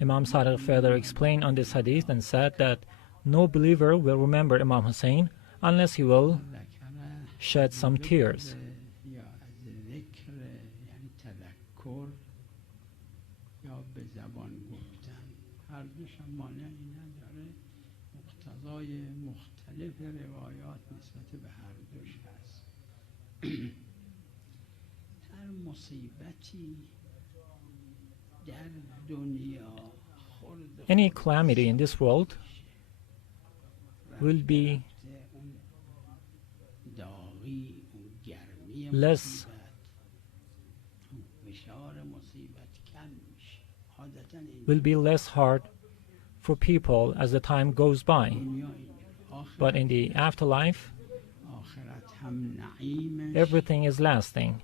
Imam Sadiq further explained on this hadith and said that no believer will remember Imam Hussein unless he will shed some tears. Any calamity in this world will be less hard for people as the time goes by. But in the afterlife, everything is lasting.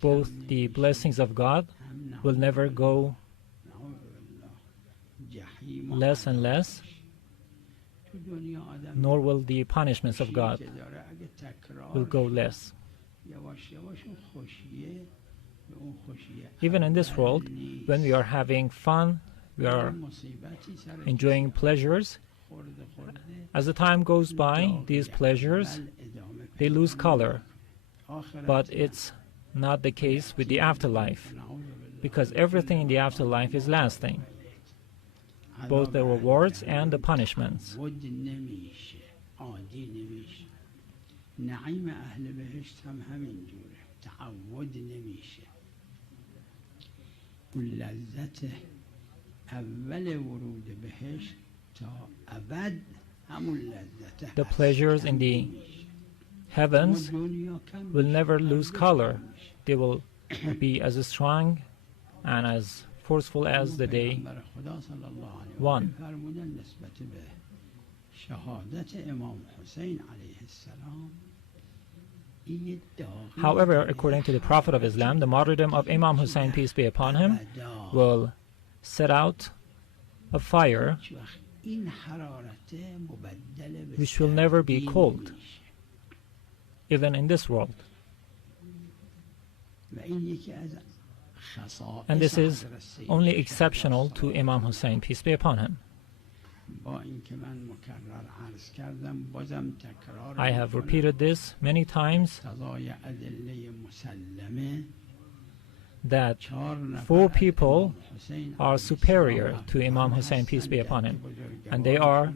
Both the blessings of God will never go less and less, nor will the punishments of God will go less. Even in this world, when we are having fun, we are enjoying pleasures, as the time goes by, these pleasures, they lose color. But it's not the case with the afterlife, because everything in the afterlife is lasting, both the rewards and the punishments. The pleasures in the heavens will never lose color. They will be as strong and as forceful as the day one. However, according to the Prophet of Islam, the martyrdom of Imam Hussein, peace be upon him, will set out a fire which will never be cold, even in this world. And this is only exceptional to Imam Hussein, peace be upon him. I have repeated this many times, that 4 people are superior to Imam Hussein, peace be upon him, and they are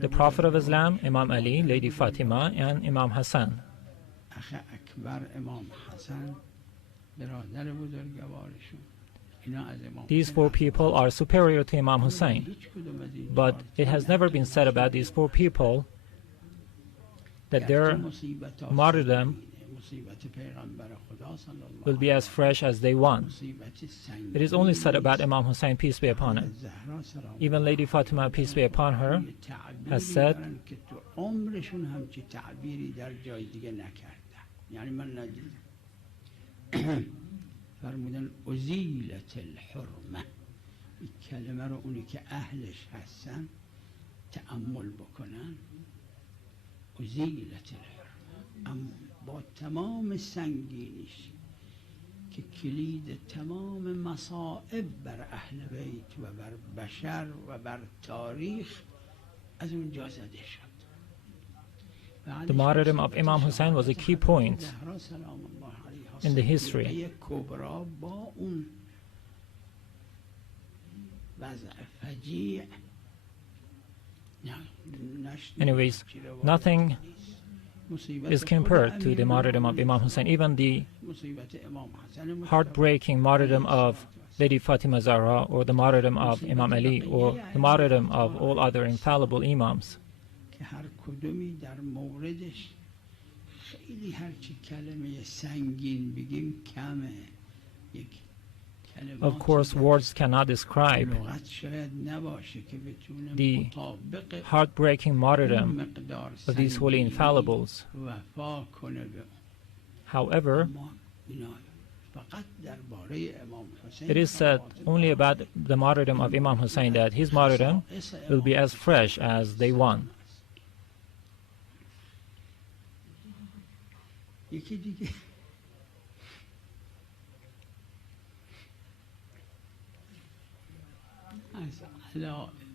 the Prophet of Islam, Imam Ali, Lady Fatima, and Imam Hassan. These 4 people are superior to Imam Hussein, but it has never been said about these 4 people that their martyrdom will be as fresh as day one. It is only said about Imam Hussein, peace be upon him. Even Lady Fatima, peace be upon her, has said فرمودن ازیلت الحرمه، این کلمه رو اونی که اهلش هستن تأمل بکنن. ازیلت الحرمه، اما با تمام سنگینیش که کلید تمام مصائب بر اهل بیت و بر بشر و بر تاریخ از اونجا زده شد. The martyrdom of Imam Hussein was a key point in the history. Anyways, nothing is compared to the martyrdom of Imam Hussein. Even the heartbreaking martyrdom of Lady Fatima Zahra, or the martyrdom of Imam Ali, or the martyrdom of all other infallible imams. Of course, words cannot describe the heartbreaking martyrdom of these holy infallibles. However, it is said only about the martyrdom of Imam Hussein that his martyrdom will be as fresh as day one.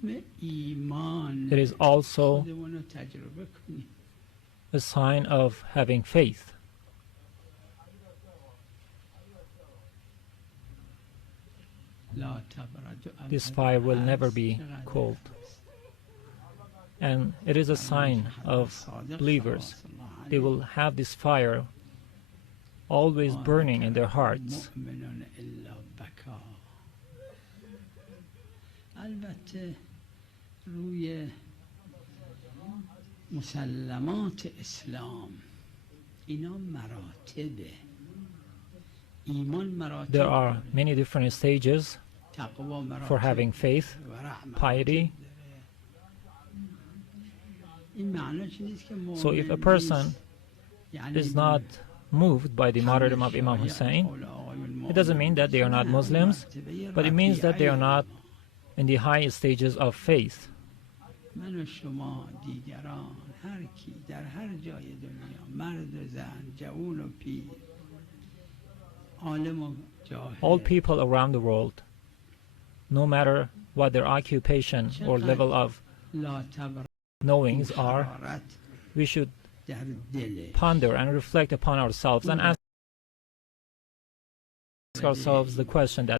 It is also a sign of having faith. This fire will never be cold. And it is a sign of believers. They will have this fire always burning in their hearts. البته روی مسلمات اسلام اینا مراتبه ایمان مراتب There are many different stages for having faith, piety. So if a person is not moved by the martyrdom of Imam Hussein, it doesn't mean that they are not Muslims, but it means that they are not in the high stages of faith. All people around the world, no matter what their occupation or level of knowings are, we should ponder and reflect upon ourselves and ask ourselves the question that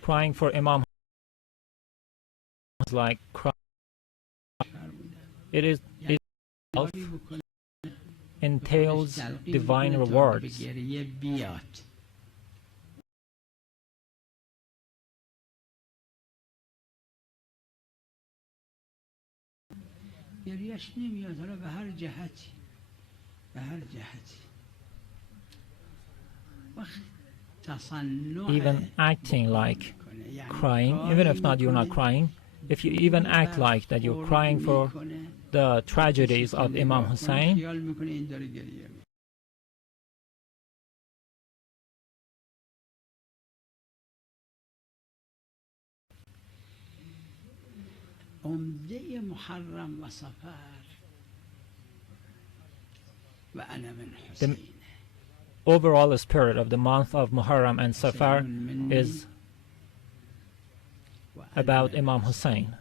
crying for Imam is like crying. It entails divine rewards. Even acting like crying, even if you're not crying, if you even act like that you're crying for the tragedies of Imam Hussein, the overall spirit of the month of Muharram and Saffar is about Imam Hussein.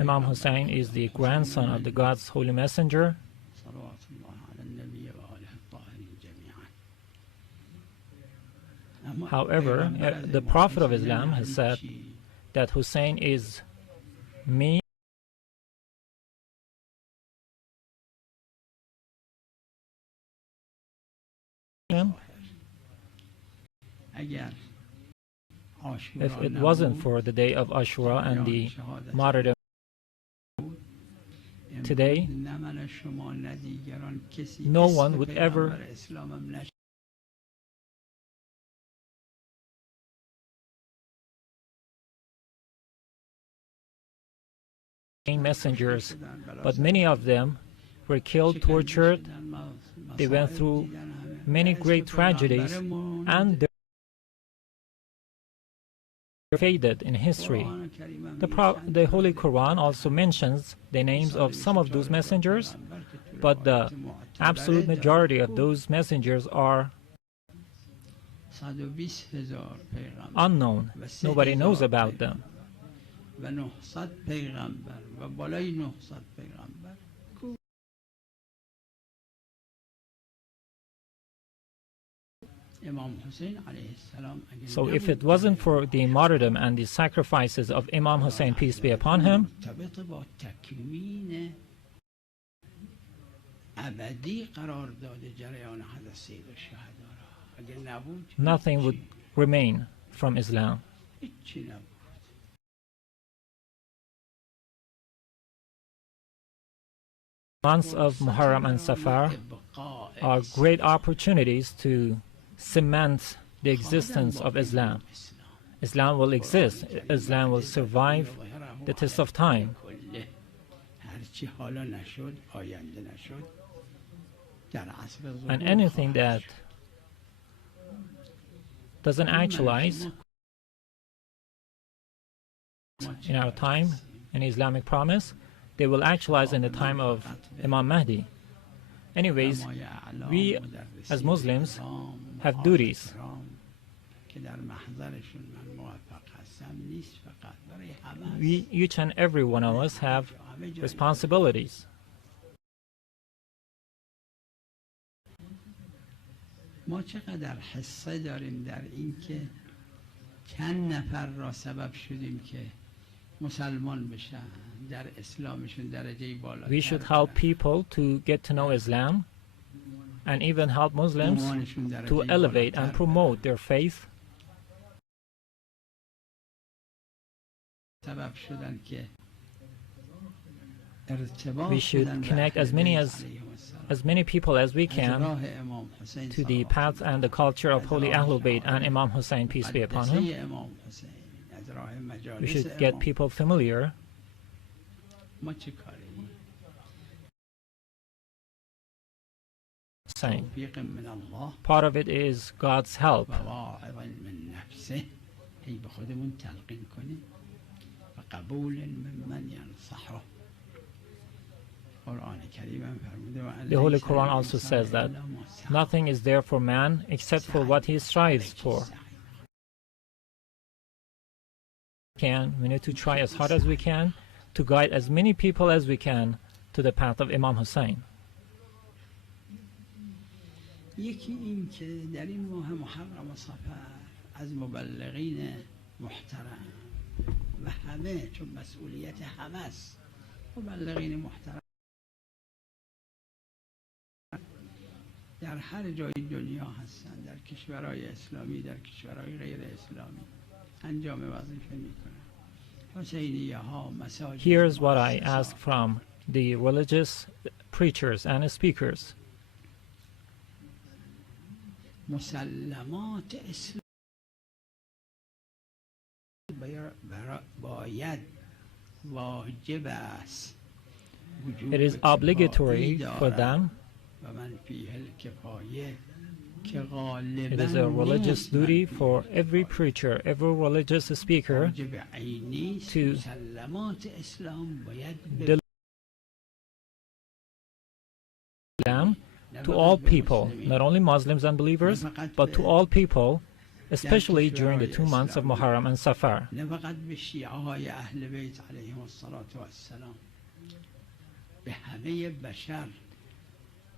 Imam Hussein is the grandson of the God's holy messenger. However, the Prophet of Islam has said that Hussein is me if it wasn't for the day of Ashura and the martyrdom today, no one would ever messengers, but many of them were killed, tortured. They went through many great tragedies, and they're faded in history. The Holy Quran also mentions the names of some of those messengers, but the absolute majority of those messengers are unknown. Nobody knows about them. So if it wasn't for the martyrdom and the sacrifices of Imam Hussein, peace be upon him, nothing would remain from Islam. Months of Muharram and Saffar are great opportunities to cement the existence of Islam. Islam will exist. Islam will survive the test of time. And anything that doesn't actualize in our time, an Islamic promise, they will actualize in the time of Imam Mahdi. Anyways, we as Muslims have duties. We, each and every one of us, have responsibilities. ما چقدر حصه داریم در این که چند نفر را سبب شدیم که مسلمان بشن، در اسلامشون درجه بالاتر. We should help people to get to know Islam and even help Muslims to elevate and promote their faith. سبب شدن که We should connect as many people as we can to the path and the culture of Holy Ahlul Bayt and Imam Hussein, peace be upon him. We should get people familiar. Saying. Part of it is God's help. The Holy Quran also says that nothing is there for man except for what he strives for. We need to try as hard as we can to guide as many people as we can to the path of Imam Hussein. یکی این که در این ماه محرم و صفر از مبلغین محترم و همه، چون مسئولیت همه است، مبلغین محترم در هر جای دنیا هستند، در کشورهای اسلامی، در کشورهای غیر اسلامی انجام وظیفه میکنند. حسینیه ها، مساجد. Here's what I ask from the religious preachers and speakers. مسلمات اسلام باید واجب است. It is obligatory for them. It is a religious duty for every preacher, every religious speaker to deliver Islam to all people, not only Muslims and believers, but to all people, especially during the 2 months of Muharram and Saffar.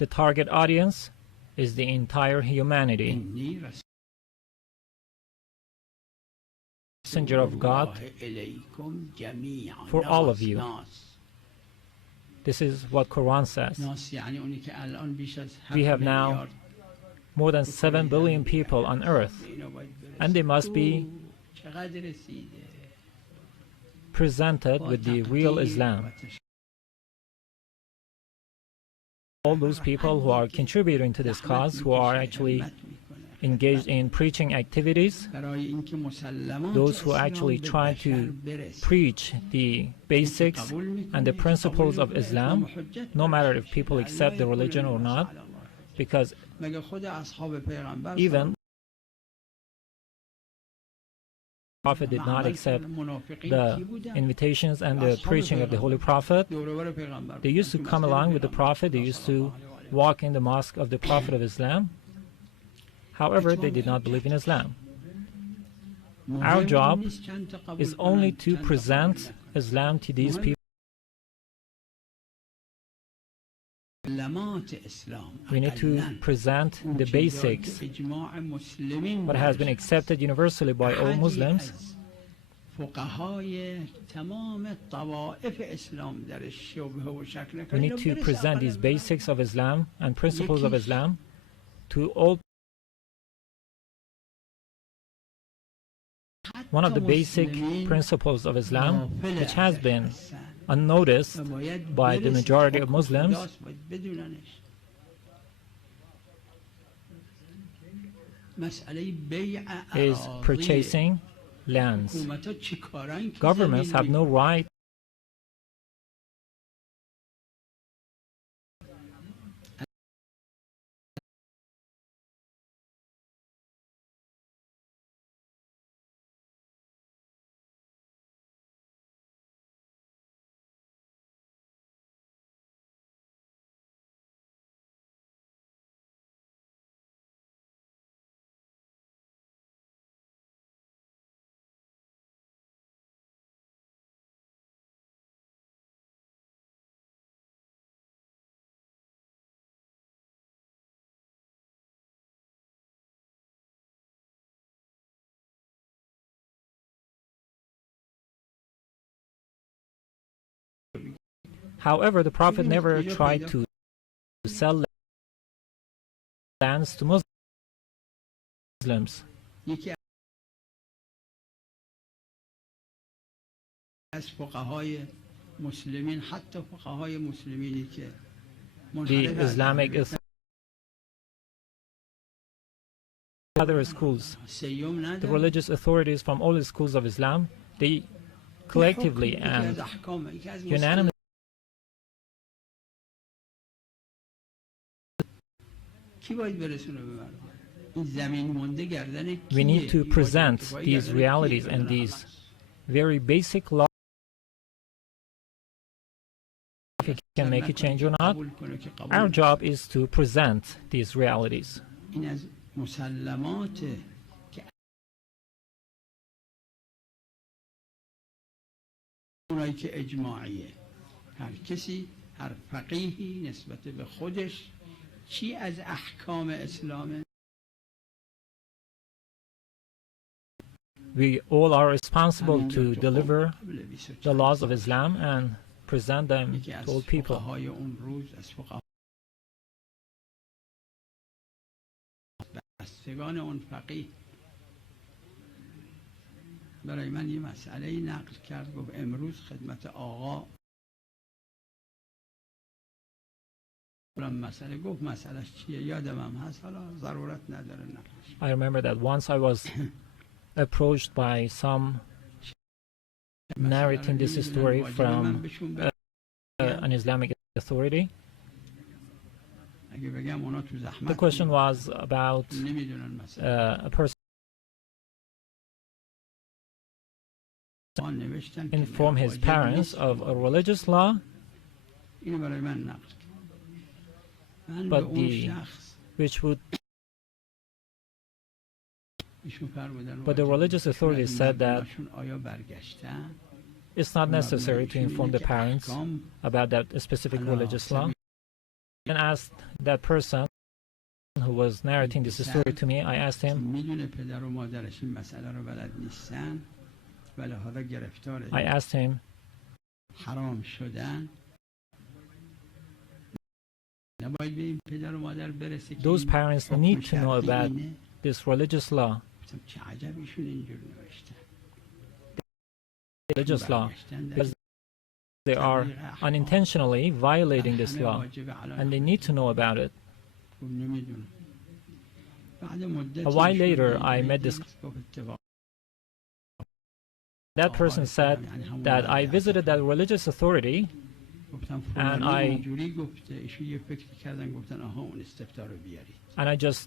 The target audience is the entire humanity. Messenger of God for all of you. This is what Quran says. We have now more than 7 billion people on earth, and they must be presented with the real Islam. All those people who are contributing to this cause, who are actually engaged in preaching activities, those who actually try to preach the basics and the principles of Islam, no matter if people accept the religion or not, because even the Prophet did not accept the invitations and the preaching of the Holy Prophet. They used to come along with the Prophet, they used to walk in the mosque of the Prophet of Islam. However, they did not believe in Islam. Our job is only to present Islam to these people. We need to present the basics, what has been accepted universally by all Muslims. We need to present these basics of Islam and principles of Islam to all. One of the basic principles of Islam, which has been unnoticed by the majority of Muslims, is purchasing lands. Governments have no right However, the Prophet never tried to sell lands to Muslims. یکی از فقهای مسلمین، حتی فقهای مسلمینی که The Islamic other schools, the religious authorities from all the schools of Islam, they collectively and unanimously we need to present these realities and these very basic laws. If it can make a change or not, our job is to present these realities. اونایی که اجماعیه، هر کسی، هر فقیهی نسبت به خودش چی از احکام اسلامه. We all are responsible to deliver the laws of Islam and present them to all people. فقهای اون روز از فقهای بستگان اون فقیه برای من یه مسئله نقل کرد، گفت امروز خدمت آقا مسئله، گفت مسئلهش چیه یادم هم هست، حالا ضرورت نداره نقلش. I remember that once I was approached by some narrating this story from an Islamic authority. The question was about a person inform his parents of a religious law, but the religious authorities said that it's not necessary to inform the parents about that specific religious law, and asked that person who was narrating this story to me, I asked him, those parents need to know about this religious law. Religious law, because they are unintentionally violating this law, and they need to know about it. A while later, I met this. That person said that I visited that religious authority, and I just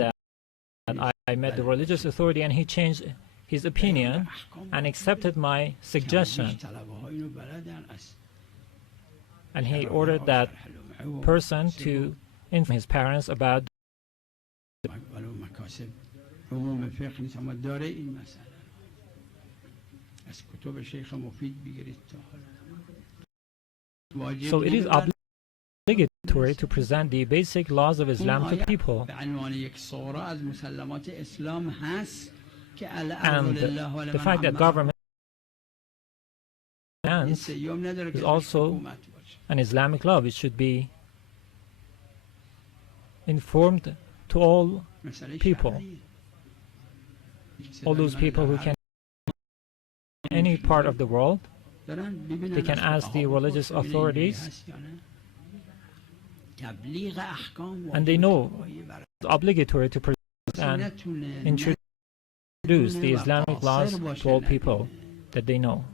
that I met the religious authority, and he changed his opinion and accepted my suggestion, and he ordered that person to inform his parents about so it is obligatory to present the basic laws of Islam to people. And the fact that government is also an Islamic law, which should be informed to all people, all those people who can in any part of the world. They can ask the religious authorities, and they know it's obligatory to present and introduce the Islamic laws to all people that they know.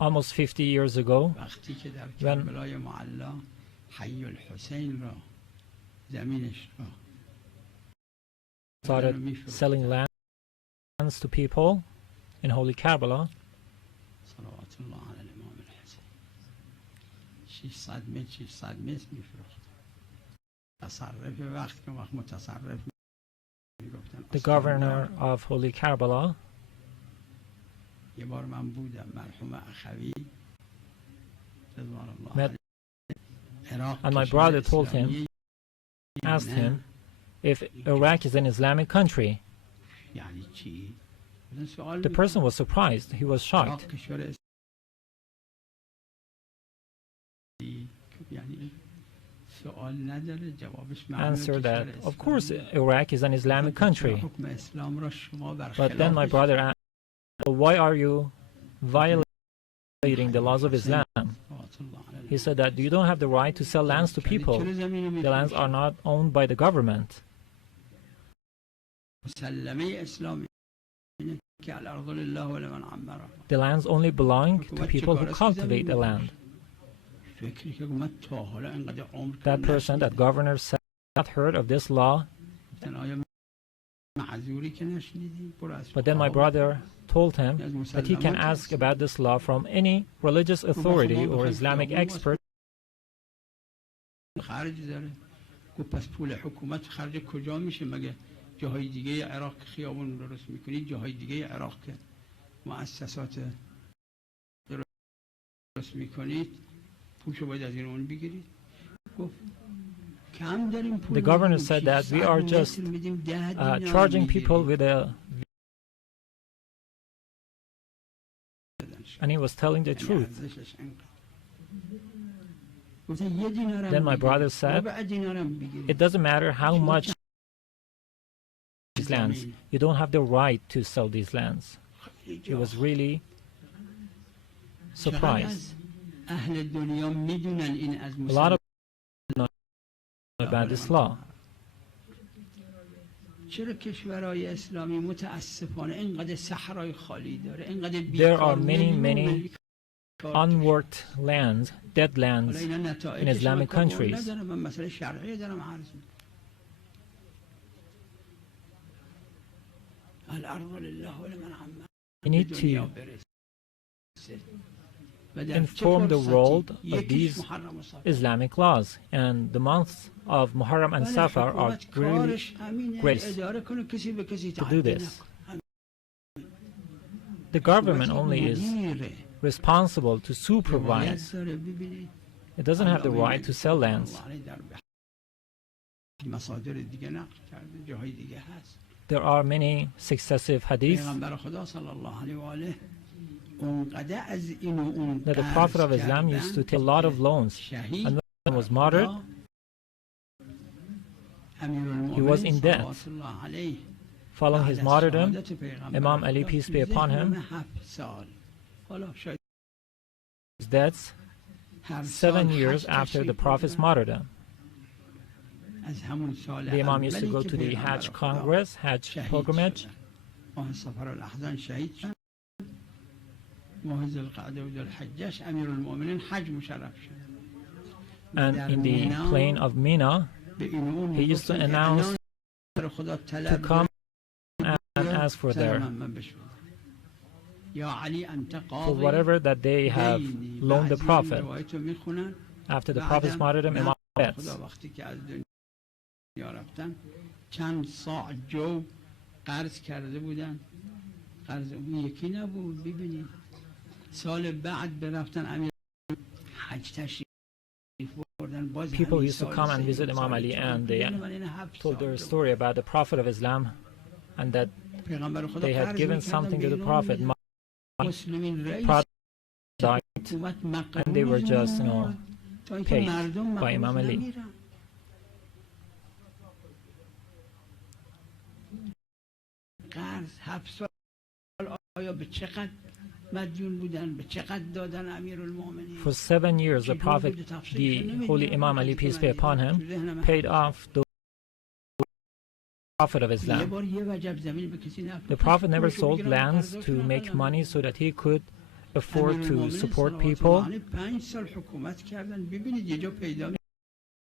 Almost 50 years ago, when started selling lands to people in Holy Karbala, the governor of Holy Karbala یه بار من بودم مرحوم اخوی رضوان الله met, علیه عراق and my brother told him, asked him if Iraq is an Islamic country. یعنی چی؟ سوال The person was surprised. He was shocked. کشور یعنی سوال نداره جوابش Answered that, of course, Iraq is an Islamic country. حکم اسلام را شما But then my brother asked, well, why are you violating the laws of Islam? He said that you don't have the right to sell lands to people. The lands are not owned by the government. The lands only belong to people who cultivate the land. That person, that governor, said, not heard of this law. But then my brother told him that he can ask about this law from any religious authority or Islamic expert. پس پول حکومت خرج کجا میشه؟ مگه جاهای دیگه عراق خیابون درست میکنید، جاهای دیگه عراق که مؤسسات درست میکنید، پولشو باید از این اون بگیرید. گفت کم داریم پول. The governor said that we are just charging people with a, and he was telling the truth. Then my brother said, it doesn't matter how much these lands, you don't have the right to sell these lands. He was really surprised. A lot of people know about this law. There are many unworked lands, dead lands in Islamic countries. We need to inform the world of these Islamic laws, and the months of Muharram and Saffar are really great to do this. The government only is responsible to supervise. It doesn't have the right to sell lands. There are many successive hadiths that the Prophet of Islam used to take a lot of loans, and when he was martyred, he was in debt. Following his martyrdom, Imam Ali, peace be upon him, his debts 7 years after the Prophet's martyrdom. The Imam used to go to the Hajj Congress, Hajj pilgrimage. And in the plain of Mina, he used to announce to come and ask for whatever that they have loaned the Prophet. After the Prophet's martyrdom, Imam debts. چند صاع جو قرض کرده بودن، قرض اون یکی نبود. ببینید سال بعد برفتن امیر حج تشریف بردن. People used to come and visit Imam Ali, and they told their story about the Prophet of Islam, and that they had given something to the Prophet. Prophet died, and they were just, paid by Imam Ali. For 7 years, the Prophet, the Holy Imam Ali, peace be upon him, paid off the Prophet of Islam. The Prophet never sold lands to make money so that he could afford to support people.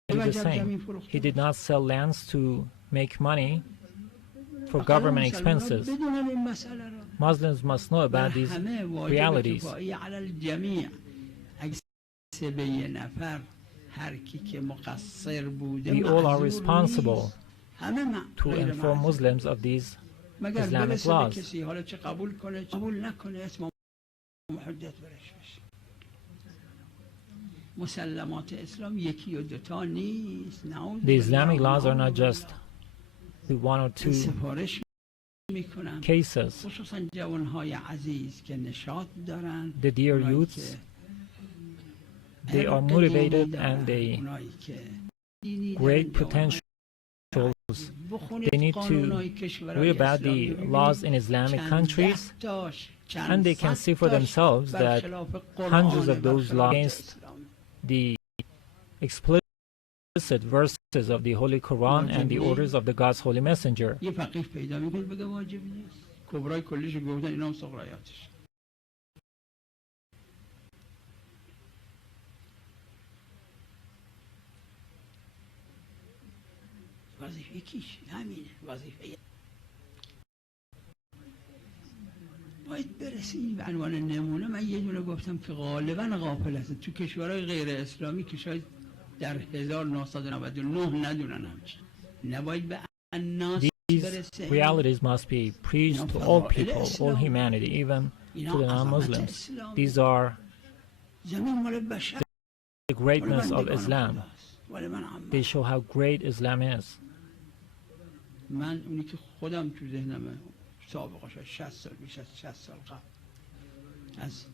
The same. He did not sell lands to make money for government expenses. Muslims must know about these realities. We all are responsible to inform Muslims of these Islamic laws. حجت برش بشه. مسلمات اسلام یکی و دوتا نیست. The Islamic laws are not just one or two سفارش میکنن cases. خصوصا جوانهای عزیز که نشاط دارن. The dear youths, they are motivated and they great potentials. They need to read about the laws in Islamic countries, and they can see for themselves that hundreds of those laws against the explicit verses of the Holy Quran and the orders of the God's Holy Messenger. یه فقیه پیدا میکنه بگه واجب نیست. کبرای کلیش گفتن اینا هم صغرایاتش. وظیفه کیش همینه. وظیفه باید برسیم به عنوان نمونه. من یه دونه گفتم که غالبا غافل هست تو کشورهای غیر اسلامی که شاید در 1999 ندونن همچین. نباید به الناس These realities must be preached to all people, all humanity, even to the non-Muslims. These are the greatness of Islam. They show how great Islam is. من اونی که خودم تو ذهنمه سابقه 60 سال بیش از 60 سال قبل از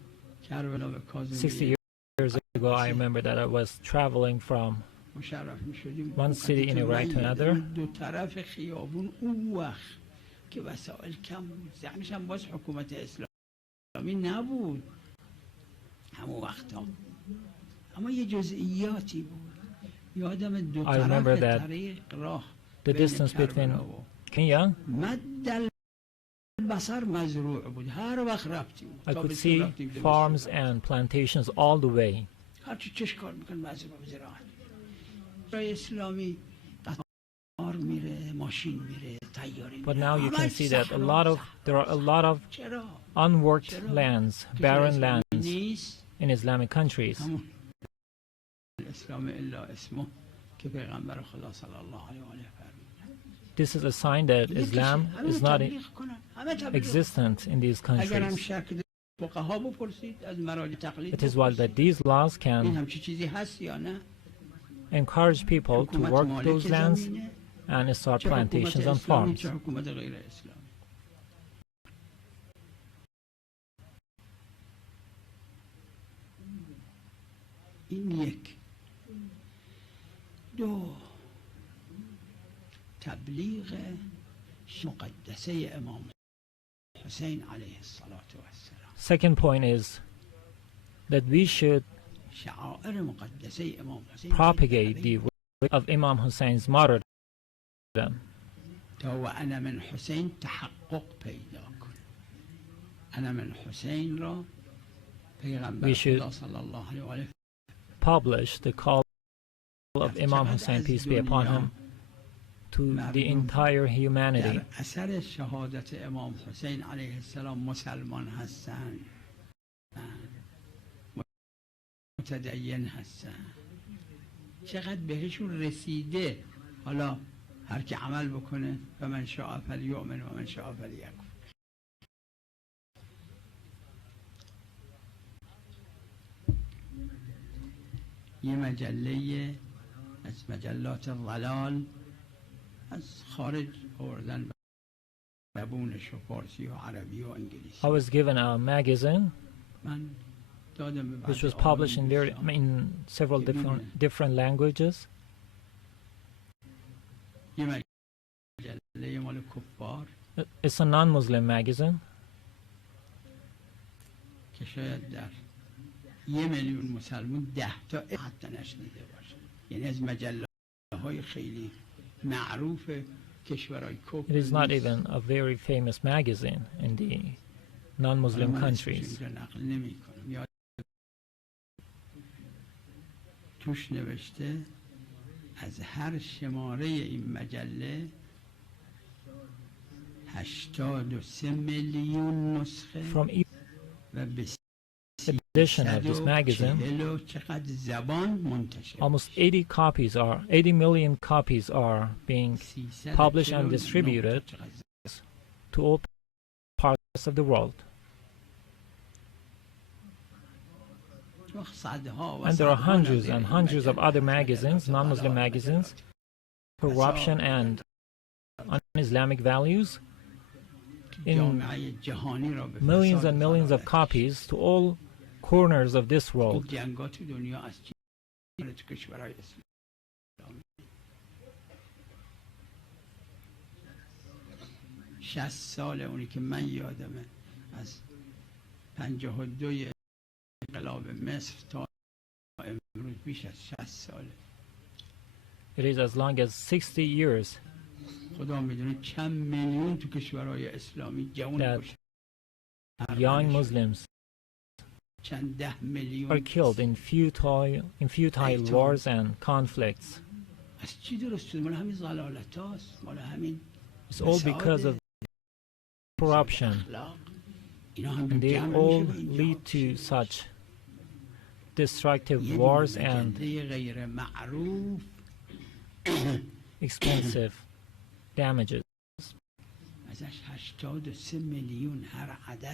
کربلا به کاظمیه 60 years ago, I remember that I was traveling from مشرف می‌شدیم one city in Iraq to another. دو طرف خیابون اون وقت که وسایل کم بود زمینش هم باز حکومت اسلامی نبود همون وقتا اما یه جزئیاتی بود یادم دو طرف طریق راه the distance between Kenya, I could see farms and plantations all the way. But now you can see that there are a lot of unworked lands, barren lands in Islamic countries. This is a sign that Islam is not existent in these countries. It is why that these laws can encourage people to work those lands and start plantations and farms. تبلیغ مقدسه امام حسین علیه الصلاة والسلام. Second point is that we should propagate the way of Imam Hussein's martyrdom. تا و انا من حسین تحقق پیدا کن. انا من حسین را پیغمبر خدا صلی الله علیه و آله publish the call of Imam Hussein, peace be upon him, to the entire humanity. در اثر شهادت امام حسین علیه السلام مسلمان هستند، متدین هستند، چقدر بهشون رسیده. حالا هر کی عمل بکنه فمن شاء فلیؤمن و من شاء فلیکفر. یه مجله از مجلات ضلال از خارج آوردن زبونش و فارسی و عربی و انگلیسی. I was given a magazine which was published in several different languages. یه مجله مال کفار. It's a non-Muslim magazine. که شاید در 1 میلیون مسلمان 10 تا حتی نشنیده باشه. یعنی از مجله های خیلی معروف کشورهای کفر. It is not even a very famous magazine in the non-Muslim countries. توش نوشته از هر شماره این مجله 83 میلیون نسخه و edition of this magazine, almost 80 million copies are being published and distributed to all parts of the world. And there are hundreds and hundreds of other magazines, non-Muslim magazines, corruption and un-Islamic values, in millions and millions of copies to all corners of this world. It is as long as 60 years that young Muslims are killed in futile wars and conflicts. It's all because of corruption, and they all lead to such destructive wars and expensive damages.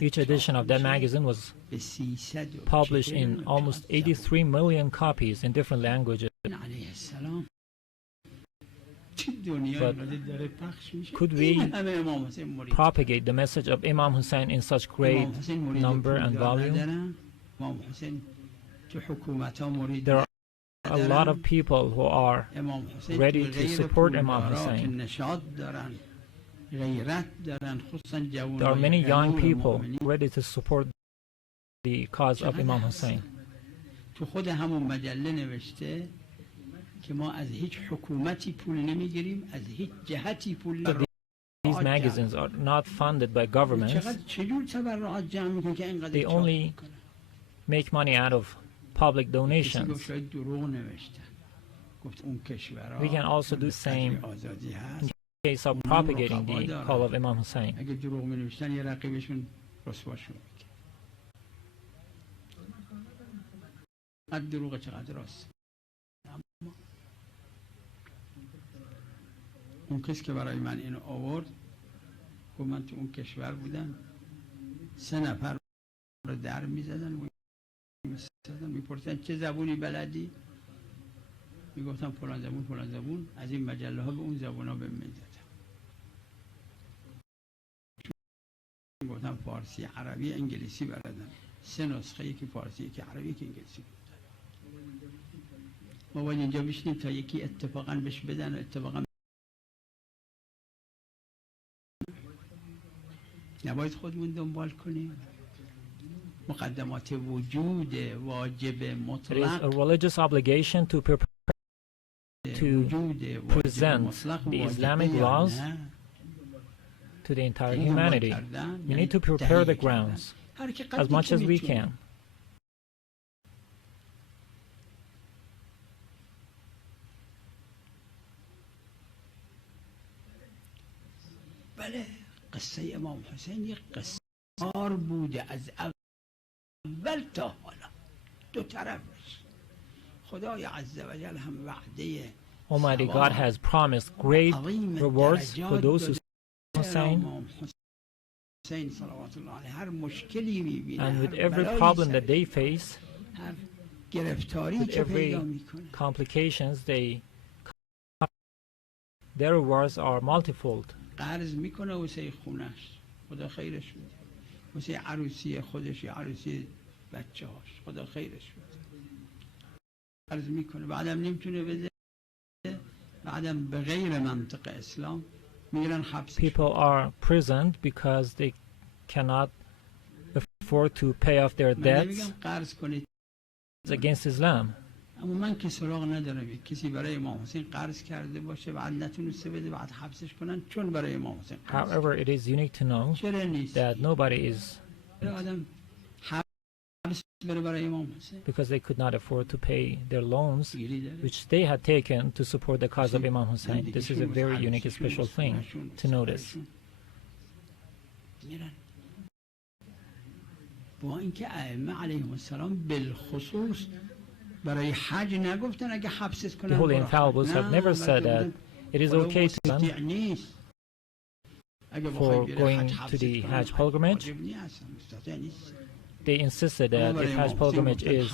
Each edition of that magazine was published in almost 83 million copies in different languages. But could we propagate the message of Imam Hussein in such great number and volume? There are a lot of people who are ready to support Imam Hussein. There are many young people ready to support the cause of Imam Hussein. These magazines are not funded by governments. They only make money out of public donations. We can also do the same in case of propagating the call of Imam Hussein. اون کسی که برای من اینو آورد گفت من تو اون کشور بودم 3 نفر رو در میزدن میپرسیدن چه زبونی بلدی؟ میگفتم فلان زبون. از این مجله ها به اون زبون ها به من دادن. میگفتم فارسی، عربی، انگلیسی بلدم. 3 نسخه، یکی فارسی، یکی عربی، یکی انگلیسی. ما باید اینجا بشینیم تا یکی اتفاقا بهش بدن و اتفاقا نباید خودمون دنبال کنیم. مقدمات وجود واجب مطلق. It is a religious obligation to present the Islamic laws to the entire humanity. We need to prepare the grounds as much as we can. بله، قصه امام حسین یک قصار بوده از اول تا حالا، دو طرفش. خدای عز و جل هم وعده Almighty God has promised great rewards for those who Hussein, and with every problem that they face, with every complications, their rewards are multifold. قرض میکنه واسه خونش، خدا خیرش بده. واسه عروسی خودش یا عروسی بچه‌هاش، خدا خیرش بده. قرض میکنه، بعدم نمیتونه بده، بعدم به غیر منطق اسلام میرن حبس. People are prisoned because they cannot afford to pay off their debts. It's against Islam. اما من که سراغ ندارم کسی برای امام حسین قرض کرده باشه بعد نتونسته بده بعد حبسش کنن چون برای امام حسین. However, it is unique to know that nobody is, because they could not afford to pay their loans which they had taken to support the cause of Imam Hussein. This is a very unique and special thing to notice. با اینکه ائمه علیهم السلام بالخصوص برای حج نگفتن اگه حبسش کنن. The Holy Infallibles have never said that it is okay to for going to the Hajj pilgrimage. they insisted that if Hajj pilgrimage is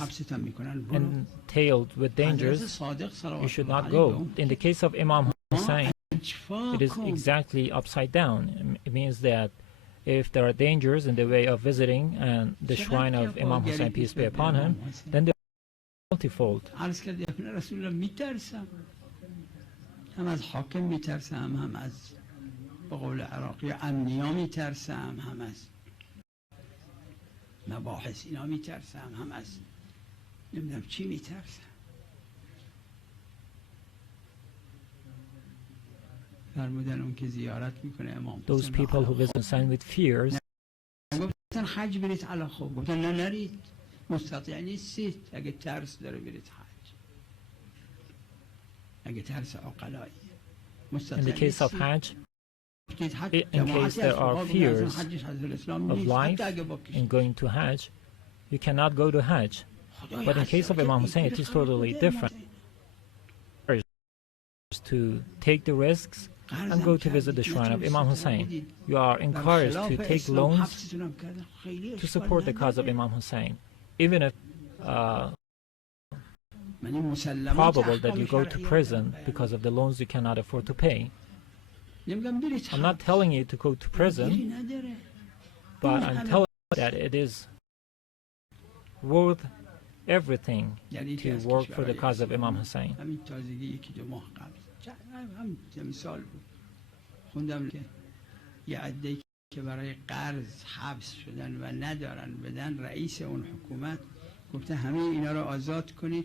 entailed with dangers, you should not go. In the case of Imam Hussein, it is exactly upside down. It means that if there are dangers in the way of visiting and the shrine of Imam Hussein, peace be upon him, then they are multifold. هم از حاکم میترسم، هم از به قول عراقی امنیا میترسم، هم از مباحث اینا میترسم، هم از نمیدونم چی میترسم. فرمودن اون که زیارت میکنه امام Those people who visit Hussein with fears, گفتن حج برید علی خوب، گفتن نه نرید، مستطیع نیستید، اگه ترس داره برید حج. in the case of Hajj, in case there are fears of life in going to Hajj, you cannot go to Hajj. But in case of Imam Hussein, it is totally different. To take the risks and go to visit the shrine of Imam Hussein. You are encouraged to take loans to support the cause of Imam Hussein, even if probable that you go to prison because of the loans you cannot afford to pay. I'm not telling you to go to prison, but I'm telling you that it is worth everything to work for the cause of Imam Hussein.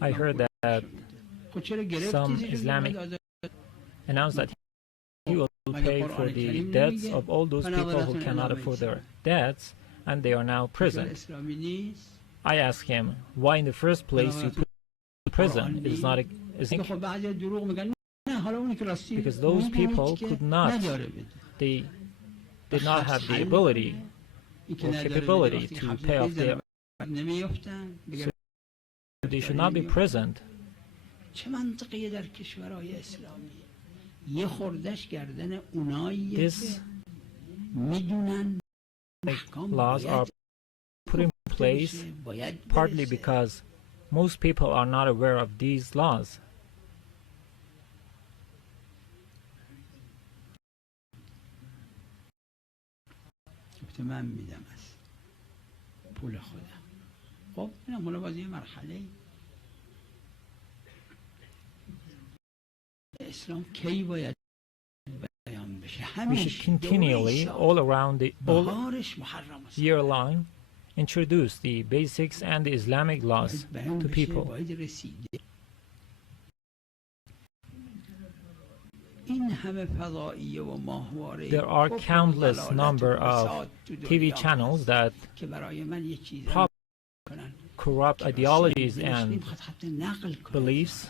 I heard that some Islamic announced that he will pay for the debts of all those people who cannot afford their debts and they are now imprisoned. I asked him, why in the first place you put in prison? It is not because those people could not, they did not have the ability or capability to pay off their, so they should not be prisoned. These laws are put in place partly because most people are not aware of these laws. We should continually, all around the all year long, introduce the basics and the Islamic laws to people. There are countless number of TV channels that corrupt ideologies and beliefs.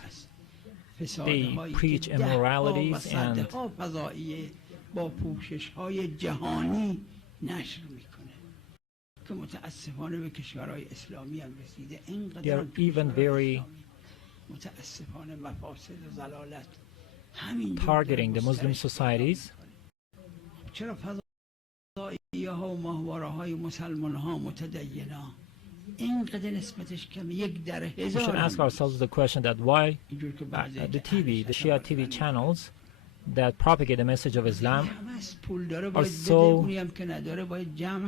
They preach immoralities and they are even very targeting the Muslim societies. We should ask ourselves the question that why the TV, the Shia TV channels that propagate the message of Islam are so,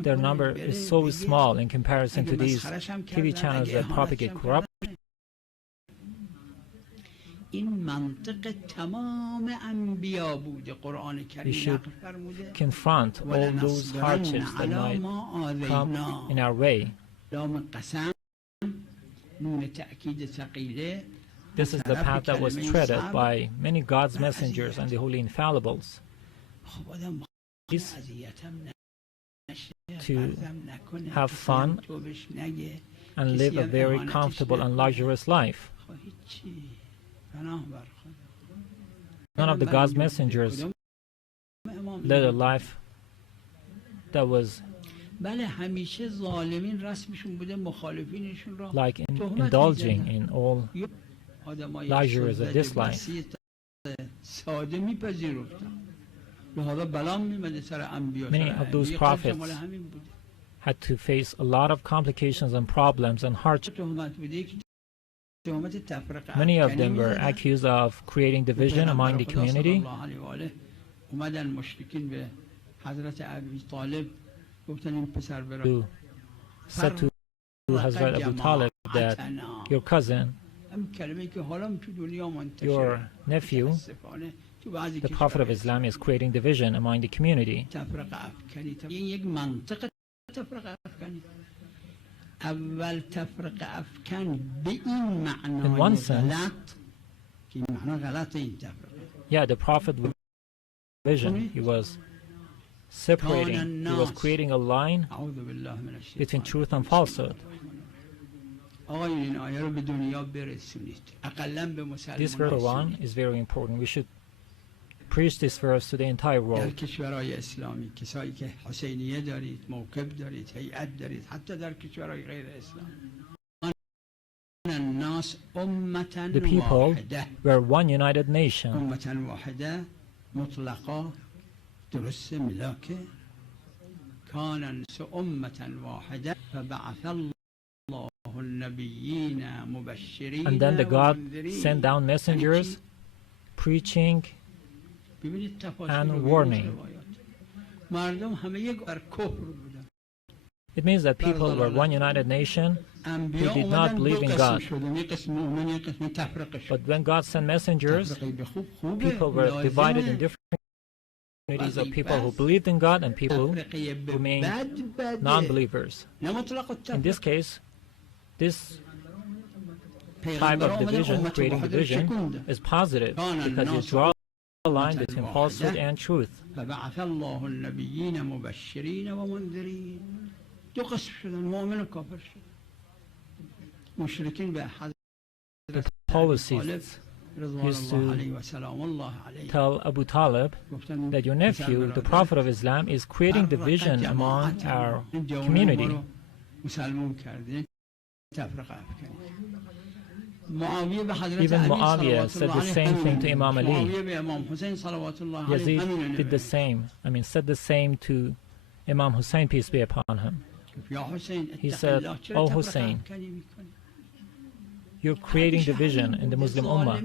their number is so small in comparison to these TV channels that propagate corruption. We should confront all those hardships that might come in our way. This is the path that was treaded by many God's messengers and the holy infallibles. To have fun and live a very comfortable and luxurious life. None of the God's messengers led a life that was like indulging in all luxuries of this life. Many of those prophets had to face a lot of complications and problems and hardships. Many of them were accused of creating division among the community. Who said to Hazrat Abu Talib that your cousin, your nephew, the Prophet of Islam, is creating division among the community. In one sense, yeah, the Prophet was vision. He was separating, he was creating a line between truth and falsehood. This verse 1 is very important. We should preach this verse to the entire world. The people were one united nation. And then the God sent down messengers preaching and warning. It means that people were one united nation who did not believe in God. But when God sent messengers, people were divided in different communities of people who believed in God and people who remained non-believers. In this case, this type of division, creating division, is positive because you draw a line between falsehood and truth. The polytheists used to tell Abu Talib that your nephew, the Prophet of Islam, is creating division among our community. Even Muawiyah said the same thing to Imam Ali. Yazid did the same, said the same to Imam Hussein, peace be upon him. He said, "O Hussein, you're creating division in the Muslim Ummah."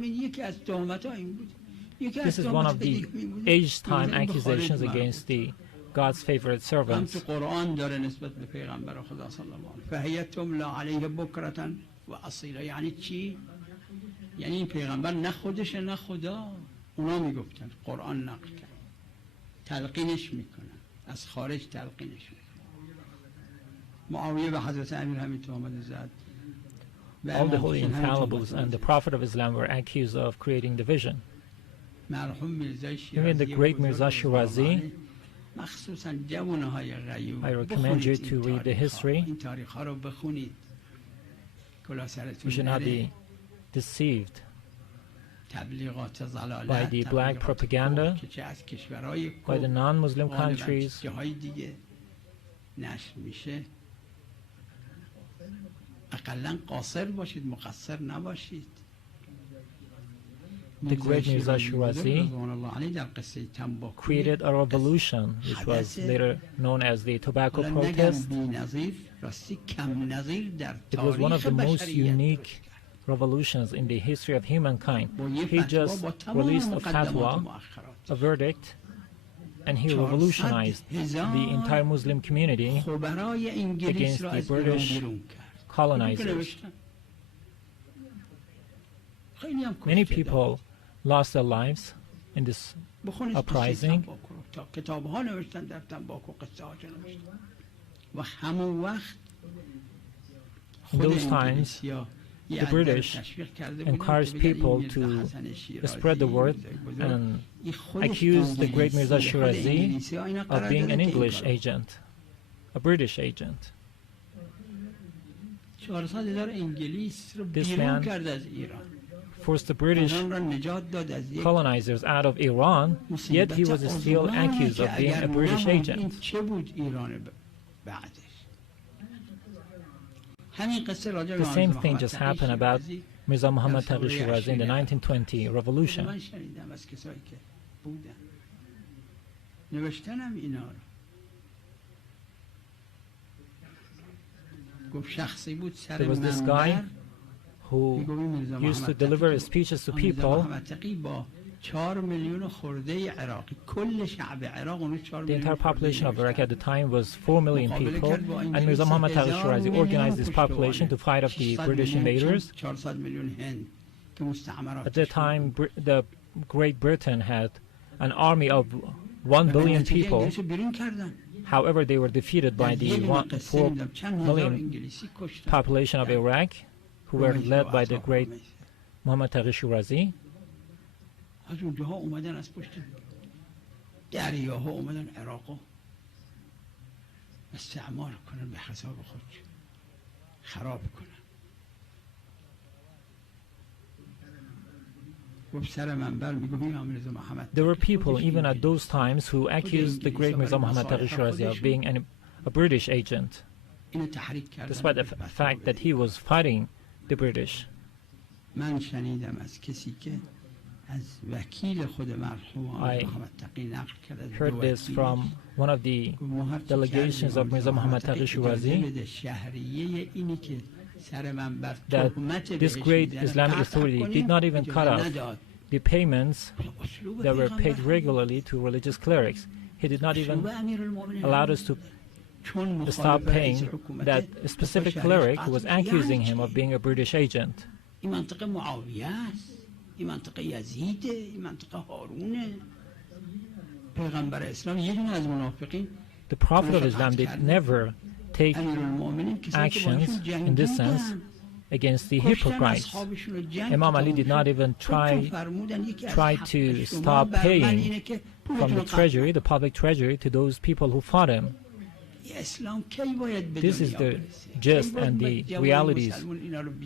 This is one of the age-time accusations against the God's favorite servants. All the holy infallibles and the Prophet of Islam were accused of creating division. Even the great Mirza Shirazi, I recommend you to read the history. We should not be deceived by the black propaganda, by the non-Muslim countries. The great Mirza Shirazi created a revolution which was later known as the tobacco protest. It was one of the most unique revolutions in the history of humankind. He just released a fatwa, a verdict, and he revolutionized the entire Muslim community against the British colonizers. Many people lost their lives in this uprising. In those times, the British encouraged people to spread the word and accuse the great Mirza Shirazi of being an English agent, a British agent. This man forced the British colonizers out of Iran, yet he was still accused of being a British agent. The same thing just happened about Mirza Muhammad Taqi Shirazi in the 1920 revolution. There was this guy who used to deliver speeches to people. The entire population of Iraq at the time was 4 million people, and Mirza Muhammad al-Shirazi organized this population to fight off the British invaders. At that time, the Great Britain had an army of 1 billion people. However, they were defeated by the 4 million population of Iraq, who were led by the great Muhammad al-Shirazi. There were people, even at those times, who accused the great Mirza Muhammad al-Shirazi of being a British agent, despite the fact that he was fighting the British. I heard this from one of the delegations of Mirza Muhammad al-Shirazi, that this great Islamic authority did not even cut off the payments that were paid regularly to religious clerics. He did not even allow us to stop paying that specific cleric who was accusing him of being a British agent. The Prophet of Islam did never take actions in this sense against the hypocrites. Imam Ali did not even try to stop paying from the treasury, the public treasury, to those people who fought him. This is the gist and the realities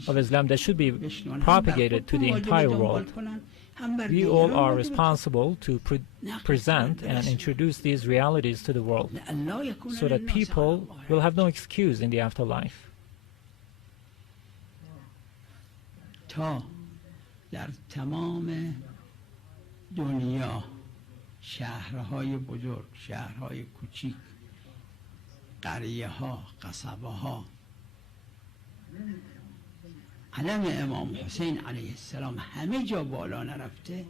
of Islam that should be propagated to the entire world. We all are responsible to present and introduce these realities to the world, so that people will have no excuse in the afterlife. در تمام دنیا شهرهای بزرگ، شهرهای کوچیک، قریه ها، قصبه ها، علم امام حسین علیه السلام همه جا بالا نرفته.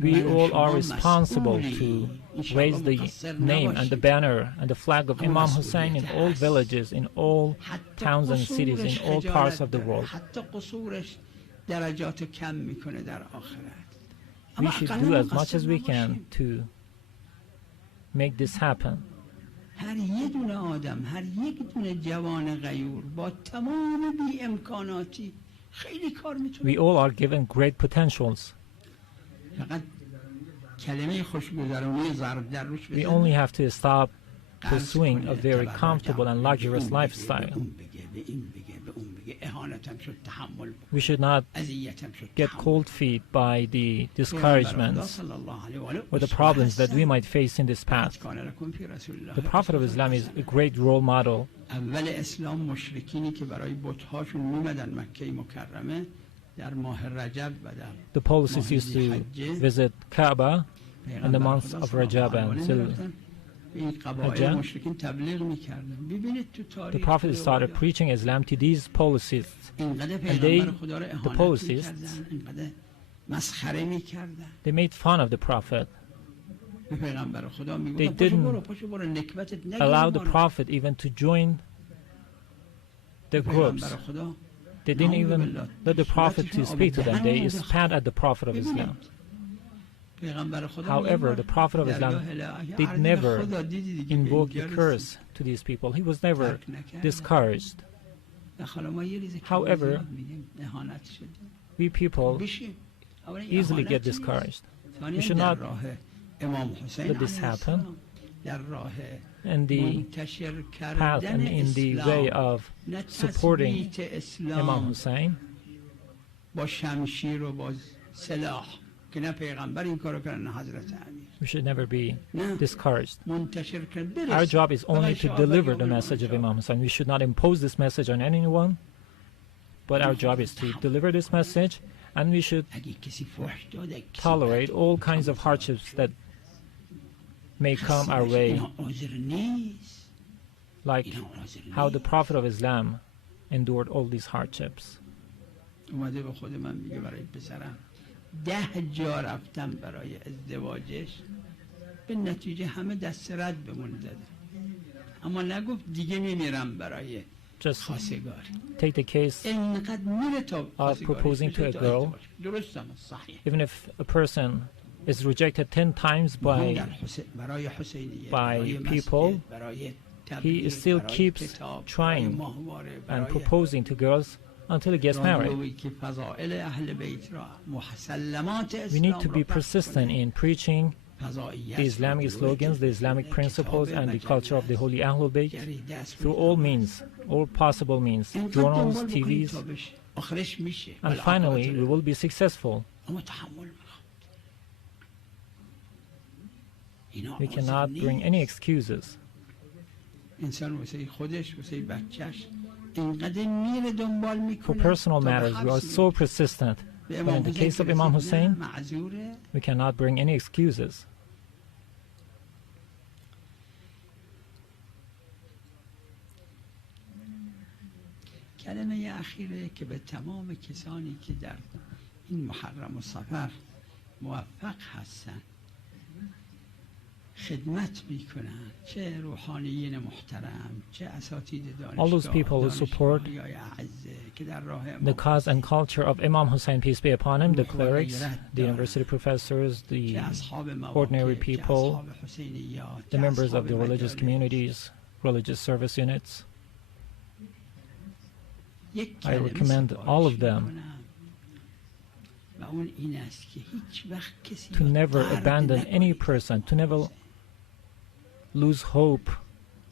We all are responsible to raise the name and the banner and the flag of Imam Hussein in all villages, in all towns and cities, in all parts of the world. We should do as much as we can to make this happen. هر یه دونه آدم، هر یک دونه جوان غیور با تمام بی امکاناتی خیلی کار میتونه. We all are given great potentials. فقط کلمه خوشگذرانی ضرب در روش بزنید. We only have to stop pursuing a very comfortable and luxurious lifestyle. We should not get cold feet by the discouragements or the problems that we might face in this path. The Prophet of Islam is a great role model. The policies used to visit Kaaba in the months of Rajab and Zul. The Prophet started preaching Islam to these polytheists, and the polytheists, they made fun of the Prophet. They didn't allow the Prophet even to join the groups. They didn't even let the Prophet to speak to them. They spat at the Prophet of Islam. However, the Prophet of Islam did never invoke a curse to these people. He was never discouraged. However, we people easily get discouraged. We should not let this happen. In the path and in the way of supporting Imam Hussein, we should never be discouraged. Our job is only to deliver the message of Imam Hussein. We should not impose this message on anyone, but our job is to deliver this message, and we should tolerate all kinds of hardships that may come our way, like how the Prophet of Islam endured all these hardships. اومده به خود من میگه برای پسرم 10 جا رفتم برای ازدواجش، به نتیجه همه دست رد بمون زدن، اما نگفت دیگه میمیرم برای Just خواستگاری. take the case اینقدر میره تا of proposing to a girl. درست هم صحیح. Even if a person is rejected 10 times by برای حسینیه، by برای people, مسجد، برای he تبلیغ، still برای keeps کتاب، trying برای ماهواره، and برای proposing to girls until he gets married. رادیویی که فضائل اهل بیت را، مسلمات We اسلام need to را be پخش persistent کنه. in preaching فضائیت the را Islamic جلوی slogans, the Islamic کتاب principles, and the culture of the مجلس. Holy Ahlul Bayt گری دست through می‌کنه. all means, all possible means, اینقدر journals, دنبال بکنید TVs, تا بشه. آخرش میشه. and finally we will be successful. اما تحمل می‌خواد. اینا We عذر cannot bring any نیست. excuses. انسان واسه خودش، واسه بچهش اینقدر میره دنبال For میکنه. personal matters, we are so persistent. But in the case of Imam Hussein, معذوره. we cannot bring any excuses. کلمه اخیره که به تمام کسانی که در این محرم و صفر موفق هستند خدمت میکنن، چه روحانیین محترم، چه اساتید All those دانشگاه، people who support دانشگاه‌های اعزه که در راه The cause and culture of Imam Hussein, peace be upon him, the clerics, the university professors, the چه اصحاب مواقع، ordinary چه people, اصحاب حسینیات، the چه members of اصحاب the religious مدارس. communities, religious service units. یک I کلمه recommend all of سفارش them می‌کنم و اون این است که هیچ وقت کسی to را never طرد abandon any نکنید. person, to never lose hope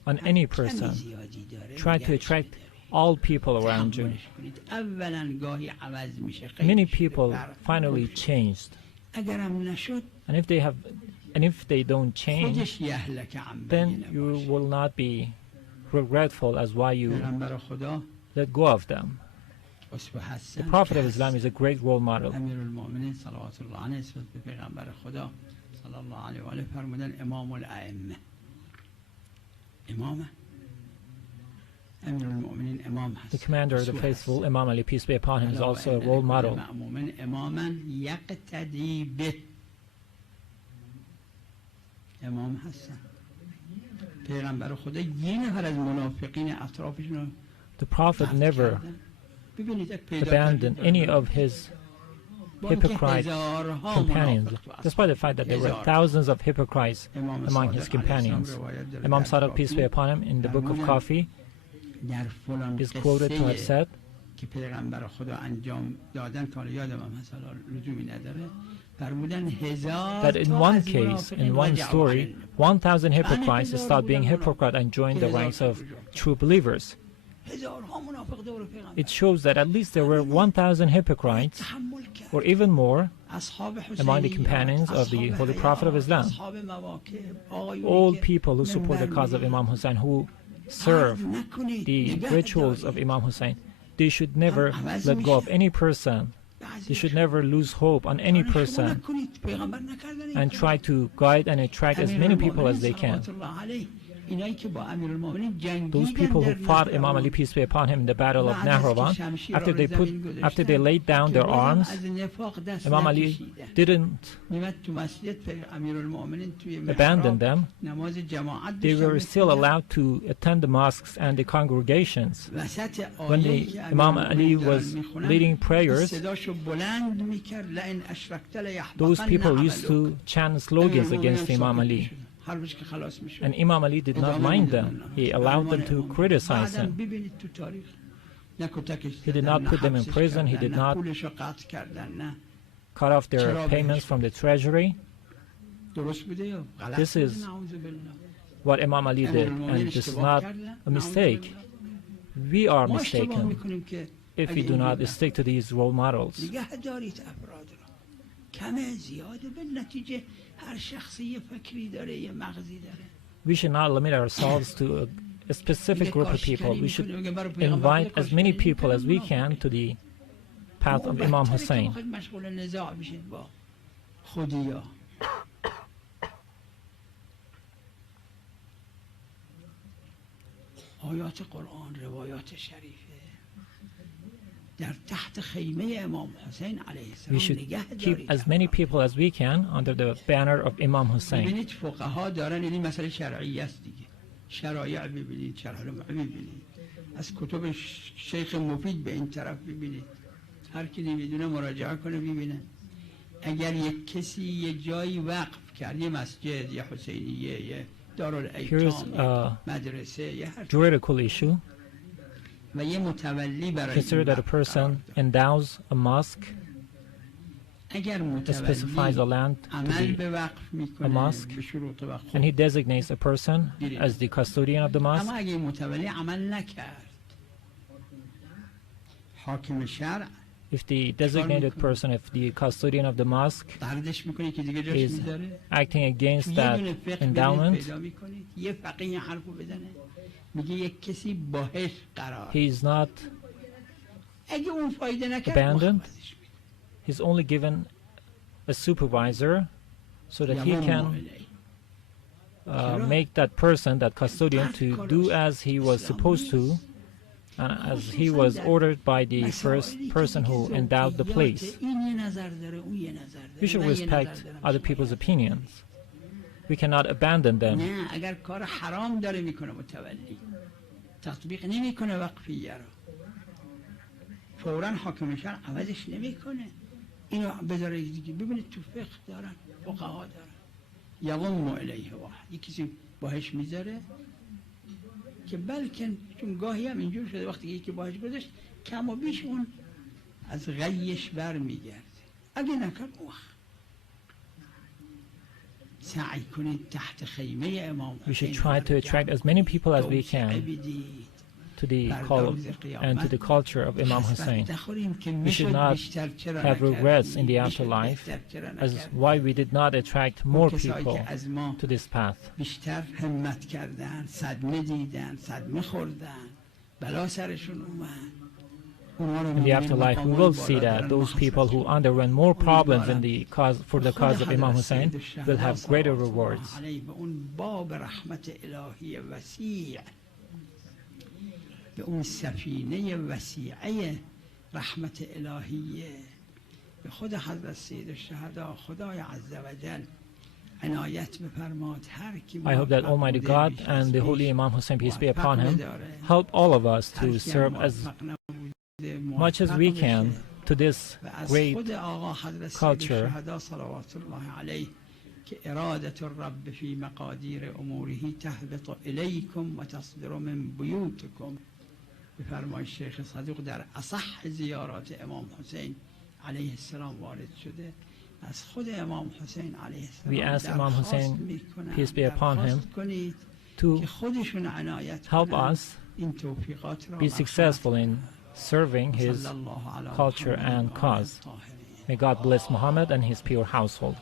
on any کمی person. زیادی داره، Try to نگهش attract بدارید. all people around you. تحملش کنید. اولاً گاهی عوض میشه، Many خیلی شده، people برخورد finally شده. changed, اگرم نشد and if they don't change, خودش یهلک عن then بینه you باشه. will not be regretful as why you پیغمبر خدا let go of them. اسوه The هستن Prophet که of Islam is a great role model. امیرالمؤمنین صلوات الله علیه نسبت به پیغمبر خدا صلی الله علیه و آله فرمودن امام الائمه. امام امیرالمؤمنین امام The هست. commander of the faithful, Imam Ali, peace be upon him, is also a role model. مأمومن اماما یقتدی به امام هستن. پیغمبر خدا یه نفر از منافقین اطرافشون The Prophet never abandoned any of his hypocrite companions, despite the fact that there were thousands of hypocrites among his companions. Imam Sadiq, peace be upon him, in the book of Coffee, is quoted to have said که پیغمبر خدا انجام دادن که یادم هم هست حالا لزومی نداره فرمودن that in one case, in one story, 1,000 hypocrites stopped being hypocrite and joined the ranks of true believers. It shows that at least there were 1,000 hypocrites, or even more, among the companions of the Holy Prophet of Islam. All people who support the cause of Imam Hussein, who serve the rituals of Imam Hussein, they should never let go of any person. They should never lose hope on any person and try to guide and attract as many people as they can. Those people who fought Imam Ali, peace be upon him, in the battle of Nahrawan, after they laid down their arms, Imam Ali didn't abandon them. They were still allowed to attend the mosques and the congregations. When Imam Ali was leading prayers, those people used to chant slogans against Imam Ali. And Imam Ali did not mind them. He allowed them to criticize him. He did not put them in prison. He did not cut off their payments from the treasury. This is what Imam Ali did, and this is not a mistake. We are mistaken if we do not stick to these role models. We should not limit ourselves to a specific group of people. We should invite as many people as we can to the path of Imam Hussein. آیات قرآن، روایات شریفه، در تحت خیمه امام حسین علیه We السلام should نگه keep دارید. as many people as we can under the banner of Imam Hussein. ببینید فقها دارن، این مسئله شرعی است دیگه. شرایع ببینید، شرح ببینید، از کتب شیخ مفید به این طرف ببینید، هر کی نمیدونه مراجعه کنه ببینه. اگر یک کسی یه جایی وقف کرد، یه مسجد، یه حسینیه، یه دارالایتام، مدرسه، یه هر juridical issue. و یه متولی برای Consider that a person endows a mosque, اگر specifies a land to عمل be به وقف a میکنه mosque, به شروط وقف، and he designates a person as the custodian of the اما mosque. اگه متولی عمل نکرد، حاکم شرع If the designated person, if the custodian of the mosque طردش میکنه که دیگه جاش is میذاره. acting against یه that دونه فقه endowment, پیدا میکنید، یه فقیه حرفو بزنه، میگه یک کسی باهش قرار، he is not اگه اون فایده نکرد abandoned. مخالفتش میکنه. He's only given a supervisor so that he can make that person, that custodian, to do as he was supposed to, and as he was ordered by the first person who endowed the place. We should respect other people's opinions. We cannot abandon them. نه، اگر کار حرام داره میکنه متولی، تطبیق نمیکنه وقفیه رو، فوراً حاکم شرع عوضش نمیکنه، اینو بذاره دیگه. ببینید تو فقه دارن، فقها دارن، یقوم الیه واحد، یک کسی باهش میذاره که بلکه چون گاهی هم اینجور شده وقتی یکی باهش گذاشت کم و بیش اون از غیش بر میگرده، اگه نکرد سعی کنید تحت خیمه امام We should حسین try to attract as many people as we can to the call and to the culture of Imam Hussein. We should not have regrets in the afterlife as why we did not attract more people to this path. بیشتر همت کردن، صدمه دیدن، صدمه خوردن، بلا سرشون اومد. In the afterlife, we will see that those people who underwent more problems in the cause for the cause of Imam Hussein will have greater rewards. به اون سفینه وسیعه رحمت الهیه، به خود حضرت سید الشهدا خدای عز و جل عنایت بفرماد. هر کی I hope that Almighty God and the Holy Imam Hussein, peace be upon him, help all of us to serve as much as we can to this great culture. که ارادت الرب فی مقادیر اموره تهبط الیکم و تصدر من بیوتکم، به فرمای شیخ صدوق در اصح زیارات امام حسین علیه السلام وارد شده. از خود امام حسین علیه السلام We ask Imam Hussein, peace be upon him, to help us be successful in serving his culture and cause. May God bless Muhammad and his pure household.